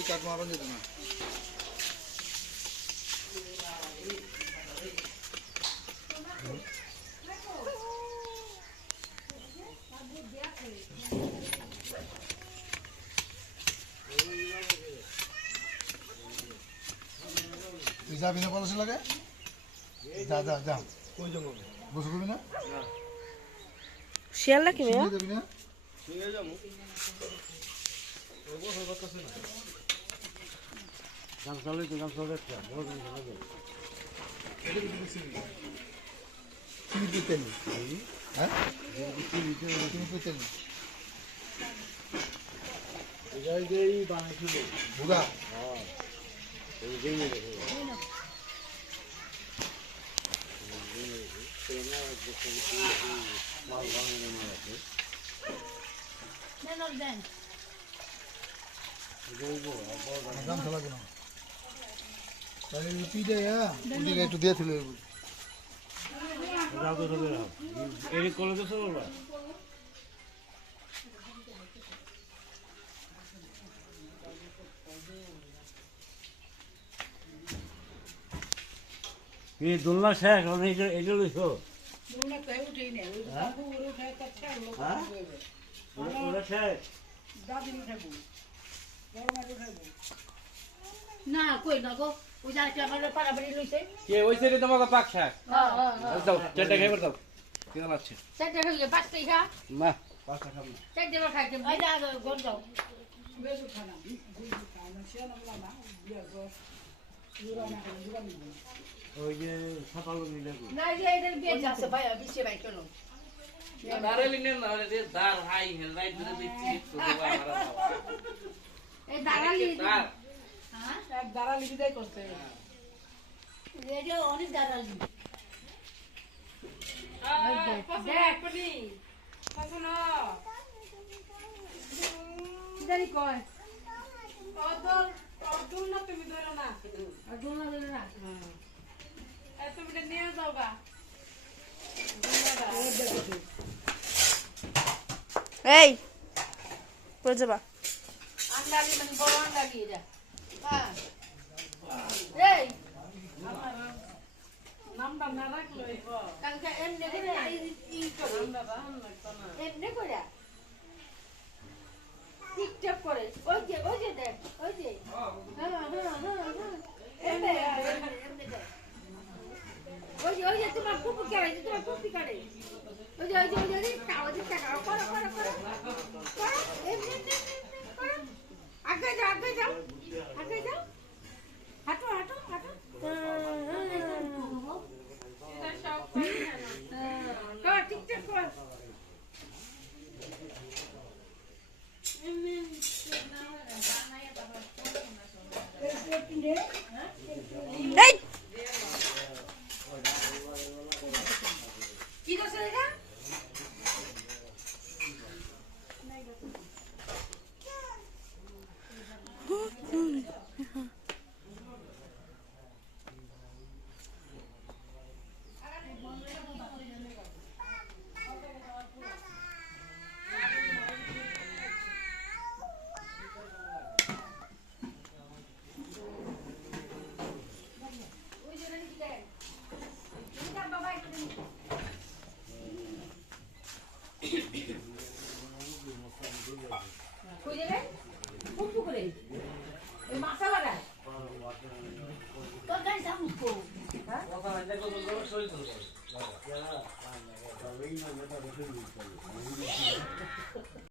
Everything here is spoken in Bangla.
ওই চাট মারন যেত না তুই যাবি না পলাশি লাগে যা যা যা কই যাবো বসে করবি না শিয়াল নাকি মেয়া যাবি না শুয়ে যাবো ওগো হয়ে করতেছ না গান চালু তো গান চালু একটা বড় গান চালু এটা কি সিবি সিবি তেল হ্যাঁ সিবি তেল এটাই দেই বানাইছিল বুড়া হ্যাঁ এই দেই রে দাম চলা কেন তাহলে রুটি দেয় ওদিকে একটু দিয়ে ছিল রাও তো রাও এই কলেজে সব বলবা এই দোলনা শেষ অনেক এটা লইছো দোলনা তো উঠেই না ওই বাবু উঠে কাছে লোক ওরা শেষ দাদি উঠাবো বড় মা উঠাবো না কই না গো ওই যা একটা আমার পারাবাড়ি লইছে কে ওই সাইডে তোমাকে পাক শাক হ্যাঁ দাও চারটা খাইবার দাও কেমন আছে চারটে হইলে পাঁচটাই খা না পাঁচটা খাবো না চারটে বার খাইতে ওই যা গর দাও বেশ উঠানা বুঝি খানা সে নামলা না বিয়ার বস জুরা না করে জুরা নিব ওই যে সকাল মিলে না যে এদের বিয়ে যাচ্ছে ভাই বিছে ভাই চলো দাঁড়ালি না না রে দাঁড় হাই হেল রাইট ধরে দিচ্ছি তো দেবা মারা এই দাঁড়ালি দাঁড় হ্যাঁ এক দাঁড়ালি বিদায় করতে এই যে অনেক দাঁড়ালি দেখ পনি পছনা দাঁড়ি কয় অদল অদল না তুমি ধরো না আর দোলনা দিলে না তুমি নিয়ে যাও গা এই পড়ে যাবা আন্ডালি মানে বড় আন্ডালি এটা হ্যাঁ এই নামটা না রাখলো কালকে এমনি করে ই করে এমনি করে টিকটক করে ওই যে দেখ ওই যে হ্যাঁ এমনি এমনি দেখ ওই যে তোমার পুপু করে তোমার পুপি করে ওই যে টাকা করো এমনি করো আগে যাও হাঁটো কর টিকটক কর এই কি করছ এটা মশালাটা তোর গাড়ি সামনে কো হ্যাঁ কথা না দেখো তো শরীর তো